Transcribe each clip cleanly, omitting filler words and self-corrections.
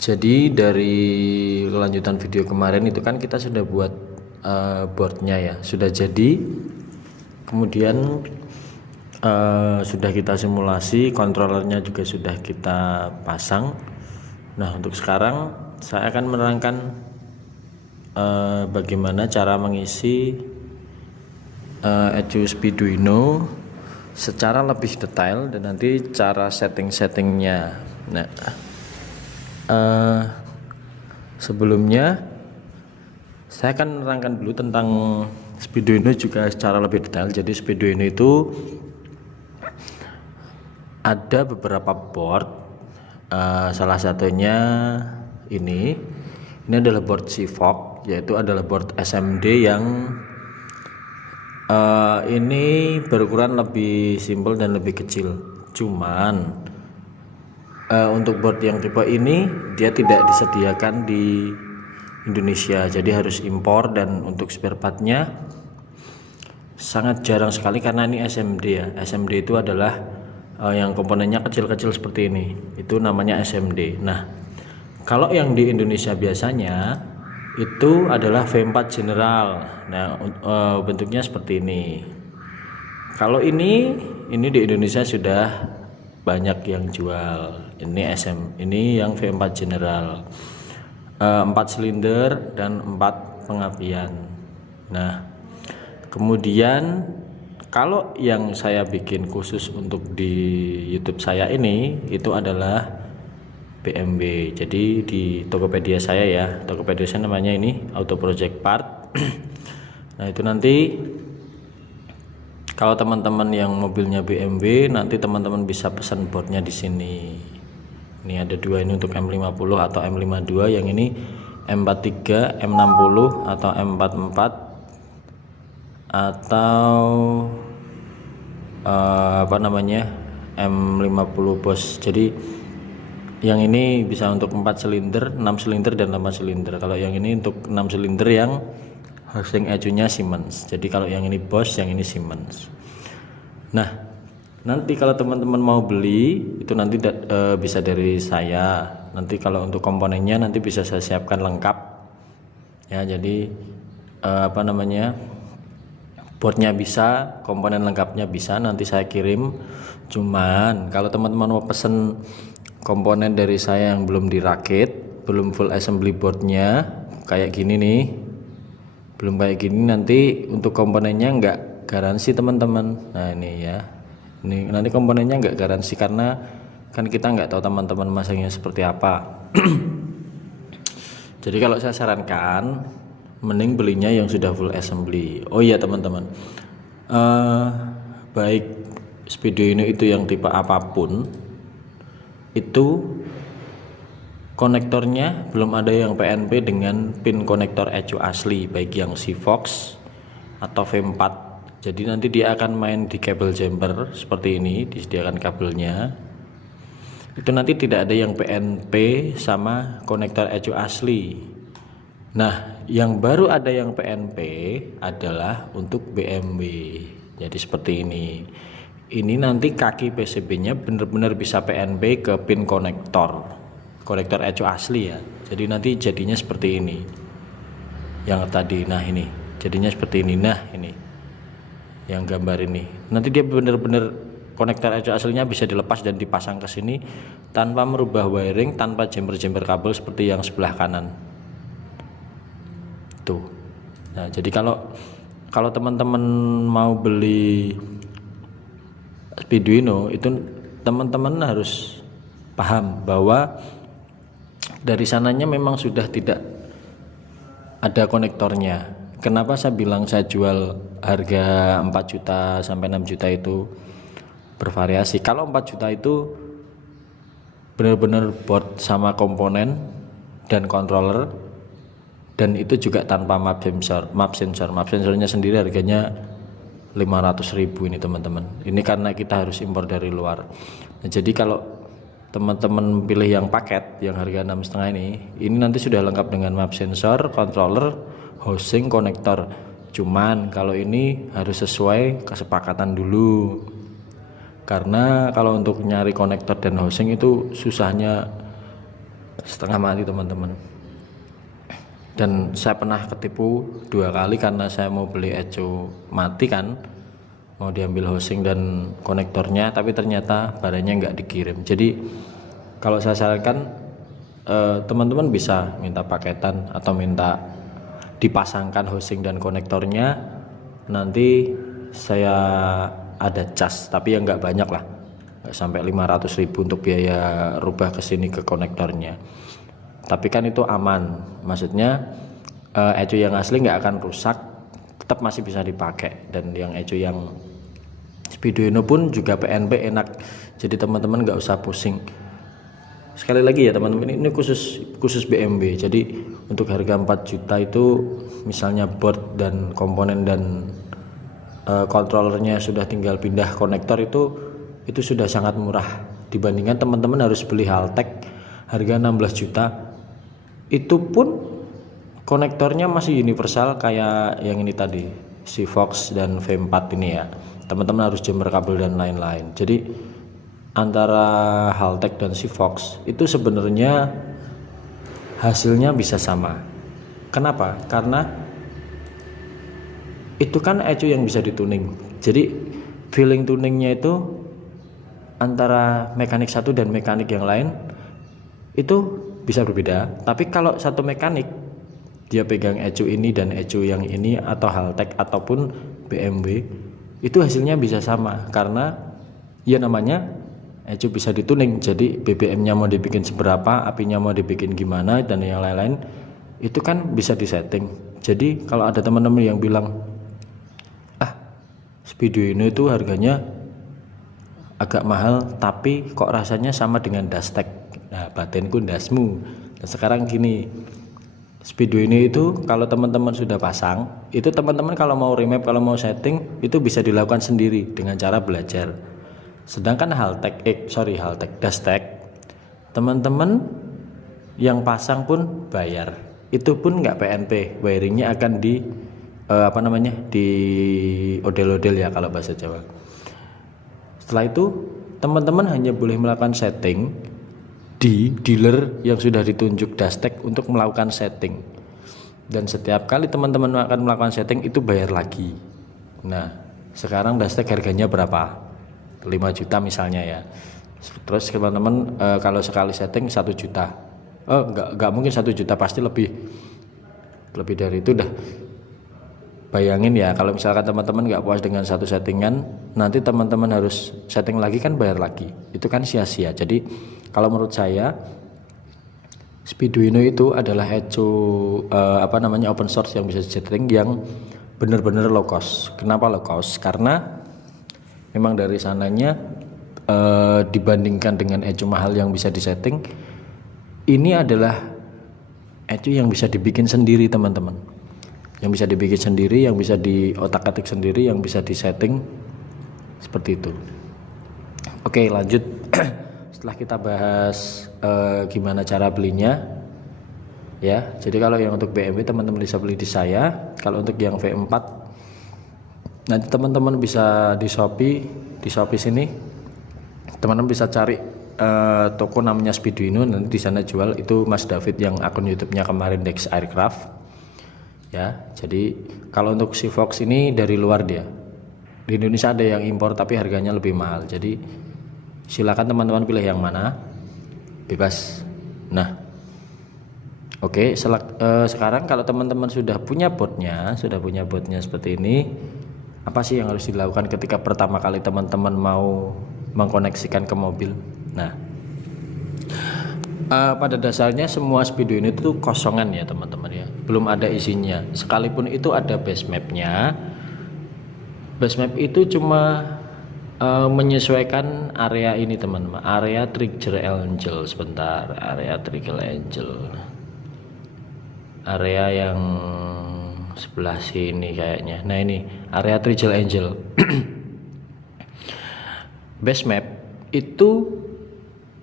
Jadi dari kelanjutan video kemarin itu kan kita sudah buat boardnya ya, sudah jadi. Kemudian sudah kita simulasi, kontrolernya juga sudah kita pasang. Nah, untuk sekarang saya akan menerangkan bagaimana cara mengisi ECU Speeduino secara lebih detail dan nanti cara setting-settingnya. Nah, sebelumnya saya akan menerangkan dulu tentang Speeduino juga secara lebih detail. Jadi Speeduino itu ada beberapa board, salah satunya ini adalah board Sigfox, yaitu adalah board SMD yang ini berukuran lebih simpel dan lebih kecil. Cuman untuk board yang tipe ini dia tidak disediakan di Indonesia, jadi harus impor, dan untuk spare partnya sangat jarang sekali karena ini SMD ya. SMD itu adalah yang komponennya kecil-kecil seperti ini, itu namanya SMD. Nah, kalau yang di Indonesia biasanya itu adalah V4 General. Nah, bentuknya seperti ini. Kalau ini di Indonesia sudah banyak yang jual. Ini yang V4 General, 4 silinder dan 4 pengapian. Nah, kemudian kalau yang saya bikin khusus untuk di YouTube saya ini itu adalah BMW. Jadi di Tokopedia saya ya, Tokopedia saya namanya ini Auto Project Part. Nah, itu nanti kalau teman-teman yang mobilnya BMW, nanti teman-teman bisa pesan boardnya di sini. Ini ada dua, ini untuk M50 atau M52, yang ini M43, M60 atau M44 atau M50 Boss. Jadi yang ini bisa untuk 4 silinder, 6 silinder dan 8 silinder. Kalau yang ini untuk 6 silinder yang housing ECU-nya Siemens. Jadi kalau yang ini Bosch, yang ini Siemens. Nah, nanti kalau teman-teman mau beli itu nanti bisa dari saya. Nanti kalau untuk komponennya nanti bisa saya siapkan lengkap. Ya, jadi boardnya bisa, komponen lengkapnya bisa, nanti saya kirim. Cuman kalau teman-teman mau pesen komponen dari saya yang belum dirakit, belum full assembly boardnya kayak gini nih, belum kayak gini, nanti untuk komponennya enggak garansi teman-teman. Nah, ini ya, ini nanti komponennya enggak garansi karena kan kita enggak tahu teman-teman masangnya seperti apa. Jadi kalau saya sarankan mending belinya yang sudah full assembly. Oh iya teman-teman, baik Speeduino itu yang tipe apapun, itu konektornya belum ada yang PNP dengan pin konektor ECU asli, baik yang Sigfox atau V4. Jadi nanti dia akan main di kabel jumper seperti ini, disediakan kabelnya. Itu nanti tidak ada yang PNP sama konektor ECU asli. Nah, yang baru ada yang PNP adalah untuk BMW. Jadi seperti ini. Ini nanti kaki PCB-nya benar-benar bisa PNP ke pin konektor ECU asli ya. Jadi nanti jadinya seperti ini. Yang tadi, nah ini jadinya seperti ini. Nah, ini yang gambar ini. Nanti dia benar-benar konektor ECU aslinya bisa dilepas dan dipasang ke sini tanpa merubah wiring, tanpa jumper-jumper kabel seperti yang sebelah kanan. Tuh. Nah, jadi kalau teman-teman mau beli Speeduino itu teman-teman harus paham bahwa dari sananya memang sudah tidak ada konektornya. Kenapa saya bilang saya jual harga 4 juta sampai 6 juta itu bervariasi. Kalau 4 juta itu benar-benar board sama komponen dan controller, dan itu juga tanpa map sensornya sendiri harganya 500.000 ini teman-teman. Ini karena kita harus impor dari luar. Nah, jadi kalau teman-teman pilih yang paket yang harga 6,5 ini nanti sudah lengkap dengan map sensor, controller, housing, konektor. Cuman kalau ini harus sesuai kesepakatan dulu. karena kalau untuk nyari konektor dan housing itu susahnya setengah mati teman-teman. Dan saya pernah ketipu 2 kali karena saya mau beli eco mati kan, mau diambil housing dan konektornya, tapi ternyata barangnya nggak dikirim. Jadi kalau saya sarankan teman-teman bisa minta paketan atau minta dipasangkan housing dan konektornya, nanti saya ada cas, tapi yang nggak banyak lah, nggak sampai 500.000 untuk biaya rubah ke sini ke konektornya. Tapi kan itu aman, maksudnya eco yang asli nggak akan rusak, tetap masih bisa dipakai. Dan yang eco yang Speedo pun juga PNP enak, jadi teman-teman nggak usah pusing. Sekali lagi ya teman-teman, ini khusus BMW. Jadi untuk harga 4 juta itu misalnya board dan komponen dan kontrolernya sudah tinggal pindah konektor, itu sudah sangat murah dibandingkan teman-teman harus beli Haltech harga 16 juta. Itu pun konektornya masih universal kayak yang ini tadi, Sivox dan V4 ini ya. Teman-teman harus jember kabel dan lain-lain. Jadi antara Haltech dan Sivox itu sebenarnya hasilnya bisa sama. Kenapa? Karena itu kan eco yang bisa dituning. Jadi feeling tuningnya itu antara mekanik satu dan mekanik yang lain itu bisa berbeda. Tapi kalau satu mekanik dia pegang eco ini dan eco yang ini, atau Haltech ataupun BMW, itu hasilnya bisa sama karena ya namanya eco bisa dituning. Jadi BBM-nya mau dibikin seberapa, apinya mau dibikin gimana, dan yang lain-lain itu kan bisa disetting. Jadi kalau ada teman-teman yang bilang Speedo itu harganya agak mahal tapi kok rasanya sama dengan Dastech, nah batinku dasmu. Dan sekarang gini, Speedo itu kalau teman-teman sudah pasang, itu teman-teman kalau mau remap, kalau mau setting itu bisa dilakukan sendiri dengan cara belajar. Sedangkan Dastech, teman-teman yang pasang pun bayar, itu pun nggak PNP, wiringnya akan di di odel-odel ya kalau bahasa Jawa. Setelah itu teman-teman hanya boleh melakukan setting di dealer yang sudah ditunjuk Dastech untuk melakukan setting, dan setiap kali teman-teman akan melakukan setting itu bayar lagi. Nah sekarang Dastech harganya berapa? 5 juta misalnya ya. Terus teman-teman kalau sekali setting 1 juta, enggak mungkin 1 juta, pasti lebih dari itu dah. Bayangin ya, kalau misalkan teman-teman nggak puas dengan satu settingan, nanti teman-teman harus setting lagi kan, bayar lagi, itu kan sia-sia. Jadi kalau menurut saya Speedo itu adalah eco open source yang bisa setting, yang benar-benar low cost. Kenapa low cost? Karena memang dari sananya dibandingkan dengan eco mahal yang bisa disetting, ini adalah eco yang bisa dibikin sendiri teman-teman, yang bisa dibikin sendiri, yang bisa diotak-atik sendiri, yang bisa disetting seperti itu. Oke, lanjut. Setelah kita bahas gimana cara belinya ya, jadi kalau yang untuk BMW teman-teman bisa beli di saya. Kalau untuk yang V4 nanti teman-teman bisa di Shopee sini teman-teman bisa cari toko namanya Speedo, nanti di sana jual. Itu Mas David yang akun YouTube-nya kemarin Dex Aircraft ya. Jadi kalau untuk Sivox ini dari luar dia, di Indonesia ada yang impor tapi harganya lebih mahal. Jadi silakan teman-teman pilih yang mana, bebas. Nah oke, sekarang kalau teman-teman sudah punya botnya seperti ini, apa sih yang harus dilakukan ketika pertama kali teman-teman mau mengkoneksikan ke mobil? Nah pada dasarnya semua Speedo ini tuh kosongan ya teman-teman ya, belum ada isinya. Sekalipun itu ada base mapnya, base map itu cuma menyesuaikan area ini teman-teman, area trigger angel. Sebentar, area trigger angel, area yang sebelah sini kayaknya. Nah ini area trigger angel. Base map itu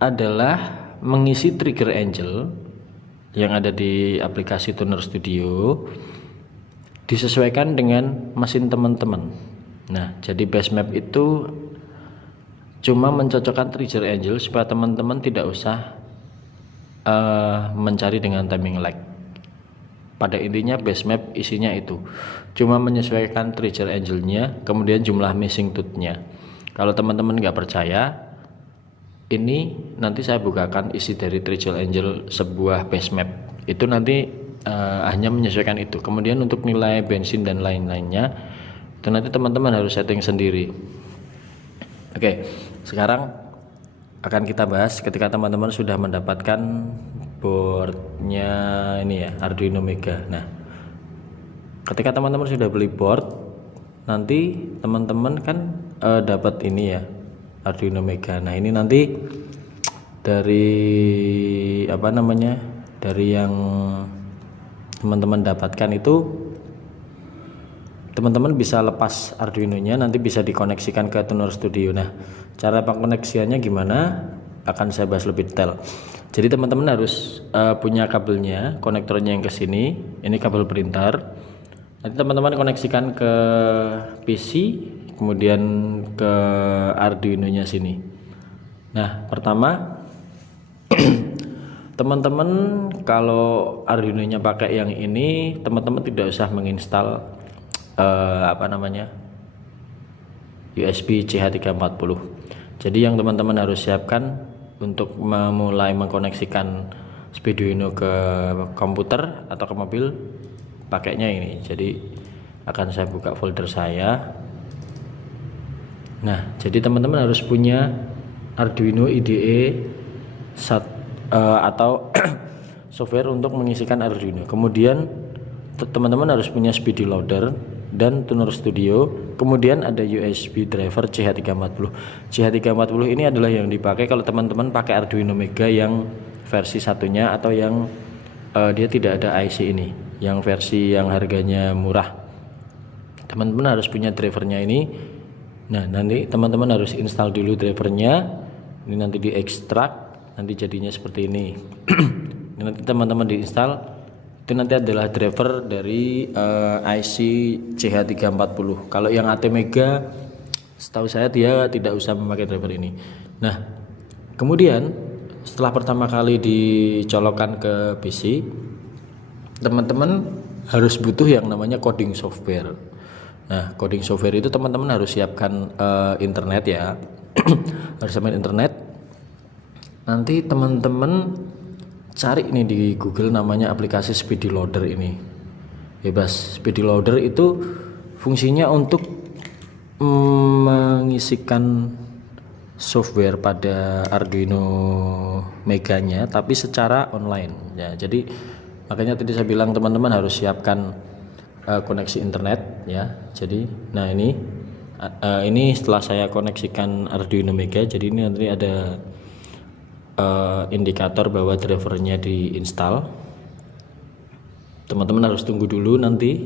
adalah mengisi trigger angel yang ada di aplikasi Tuner Studio, disesuaikan dengan mesin teman-teman. Nah jadi base map itu cuma mencocokkan trigger angle supaya teman-teman tidak usah mencari dengan timing lag. Pada intinya base map isinya itu, cuma menyesuaikan trigger angle-nya, kemudian jumlah missing tooth-nya. Kalau teman-teman nggak percaya, ini nanti saya bukakan isi dari trigger angle sebuah base map. Itu nanti hanya menyesuaikan itu. Kemudian untuk nilai bensin dan lain-lainnya, itu nanti teman-teman harus setting sendiri. Oke, sekarang akan kita bahas ketika teman-teman sudah mendapatkan boardnya ini ya, Arduino Mega. Nah, ketika teman-teman sudah beli board, nanti teman-teman kan dapat ini ya, Arduino Mega. Nah, ini nanti dari apa namanya, dari yang teman-teman dapatkan itu, teman-teman bisa lepas Arduino-nya, nanti bisa dikoneksikan ke Tuner Studio. Nah, cara pengkoneksiannya gimana akan saya bahas lebih detail. Jadi teman-teman harus punya kabelnya, konektornya yang ke sini. Ini kabel printer. Nanti teman-teman koneksikan ke PC, kemudian ke Arduino-nya sini. Nah, pertama teman-teman kalau Arduino-nya pakai yang ini, teman-teman tidak usah menginstal USB CH340. Jadi yang teman-teman harus siapkan untuk memulai mengkoneksikan Speeduino ke komputer atau ke mobil, pakainya ini. Jadi akan saya buka folder saya. Nah, jadi teman-teman harus punya Arduino IDE atau software untuk mengisikan Arduino. Kemudian teman-teman harus punya Speedy Loader dan Tuner Studio. Kemudian ada USB driver CH340. CH340 ini adalah yang dipakai kalau teman-teman pakai Arduino Mega yang versi satunya, atau yang dia tidak ada IC ini, yang versi yang harganya murah. Teman-teman harus punya drivernya ini. Nah, nanti teman-teman harus install dulu drivernya. Ini nanti diekstrak, nanti jadinya seperti ini. Ini nanti teman-teman diinstal. Itu nanti adalah driver dari IC CH340. Kalau yang AT Mega, setahu saya dia tidak usah memakai driver ini. Nah, kemudian setelah pertama kali dicolokkan ke PC, teman-teman harus butuh yang namanya coding software. Nah, coding software itu teman-teman harus siapkan internet ya. Harus siapkan internet. Nanti teman-teman cari ini di Google, namanya aplikasi Speedy Loader ini. Bebas. Speedy Loader itu fungsinya untuk mengisikan software pada Arduino Meganya, tapi secara online ya. Jadi makanya tadi saya bilang teman-teman harus siapkan koneksi internet ya. Jadi nah ini setelah saya koneksikan Arduino Mega, jadi ini nanti ada indikator bahwa drivernya diinstal. Teman-teman harus tunggu dulu nanti.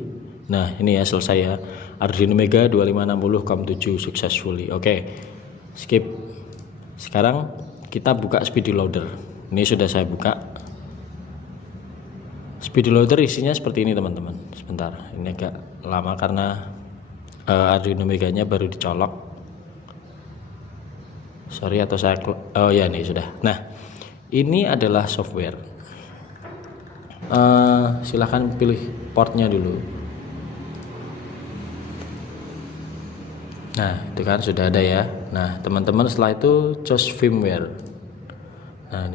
Nah, ini ya selesai ya. Arduino Mega 2560 COM7 successfully. Oke. Skip. Sekarang kita buka Speedy Loader. Ini sudah saya buka. Speedy Loader isinya seperti ini, teman-teman. Sebentar. Ini agak lama karena Arduino Meganya baru dicolok. Sorry, atau saya oh ya, ini sudah. Nah, ini adalah software. Silahkan pilih portnya dulu. Nah, itu kan sudah ada ya. Nah, teman-teman setelah itu choose firmware. Nah,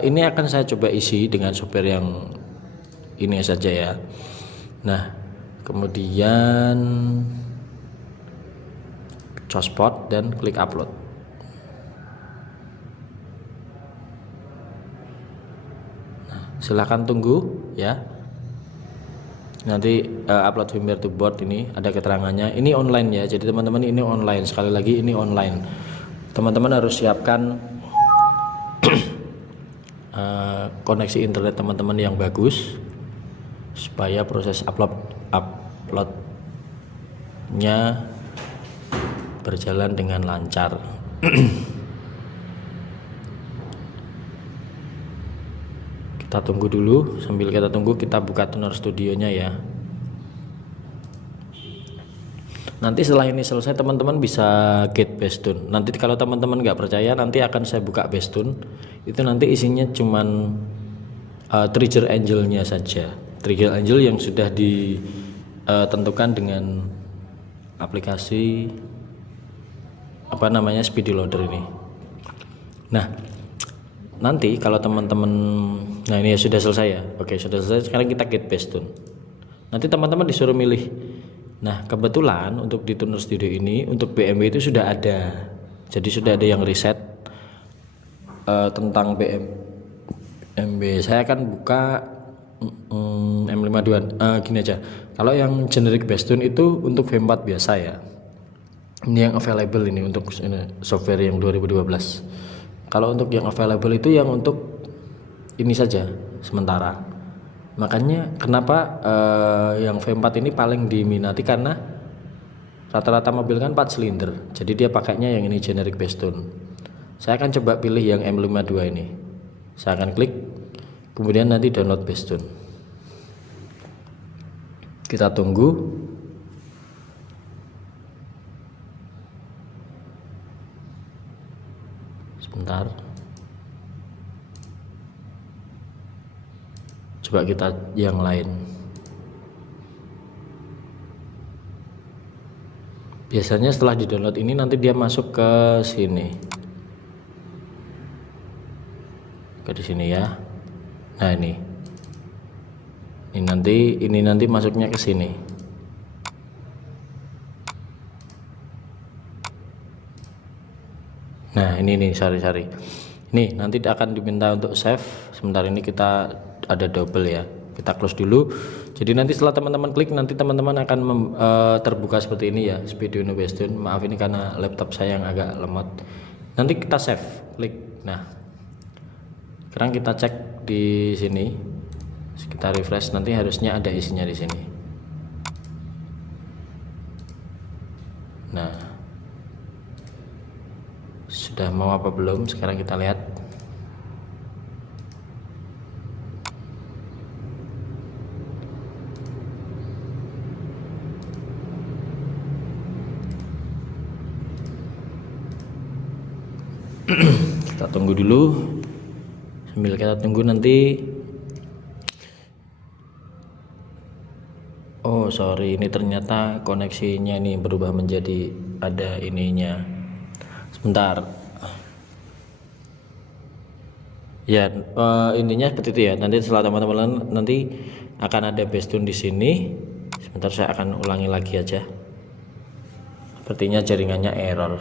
ini akan saya coba isi dengan software yang ini saja ya. Nah, kemudian choose port dan klik upload. Silahkan tunggu ya. Nanti upload firmware to board, ini ada keterangannya. Ini online ya. Jadi teman-teman ini online. Sekali lagi ini online. Teman-teman harus siapkan koneksi internet teman-teman yang bagus supaya proses uploadnya berjalan dengan lancar. Kita tunggu dulu. Sambil kita tunggu, kita buka Tuner Studionya ya. Nanti setelah ini selesai teman-teman bisa get Bestune. Nanti kalau teman-teman nggak percaya, nanti akan saya buka Bestune. Itu nanti isinya cuman trigger angelnya saja. Trigger angel yang sudah ditentukan dengan aplikasi apa namanya speedy loader ini. Nah, nanti kalau teman-teman, nah ini ya sudah selesai ya. Oke, sudah selesai. Sekarang kita get Bestune. Nanti teman-teman disuruh milih. Nah, kebetulan untuk di Tuner Studio ini untuk BMW itu sudah ada. Jadi sudah ada yang riset tentang BMW. Saya akan buka M52. Gini aja. Kalau yang generic Bestune itu untuk V4 biasa ya. Ini yang available ini untuk software yang 2012. Kalau untuk yang available itu yang untuk ini saja sementara. Makanya kenapa yang V4 ini paling diminati, karena rata-rata mobil kan 4 silinder. Jadi dia pakainya yang ini generic Bestune. Saya akan coba pilih yang M52 ini. Saya akan klik, kemudian nanti download Bestune. Kita tunggu. Sebentar. Coba kita yang lain. Biasanya setelah di download ini nanti dia masuk ke sini, ke di sini ya. Nah ini nanti masuknya ke sini. Nah ini nih sari-sari. Nih nanti akan diminta untuk save. Sebentar ini kita ada double ya. Kita close dulu. Jadi nanti setelah teman-teman klik, nanti teman-teman akan terbuka seperti ini ya, Speedy Uno Bestune. Maaf ini karena laptop saya yang agak lemot. Nanti kita save, klik. Nah, sekarang kita cek di sini. Kita refresh, nanti harusnya ada isinya di sini. Nah, sudah mau apa belum? Sekarang kita lihat. Kita tunggu dulu. Sambil kita tunggu nanti. Oh sorry, ini ternyata koneksinya ini berubah menjadi ada ininya. Sebentar. Ya intinya seperti itu ya. Nanti setelah teman-teman nanti akan ada Bestune di sini. Sebentar saya akan ulangi lagi aja. Sepertinya jaringannya error.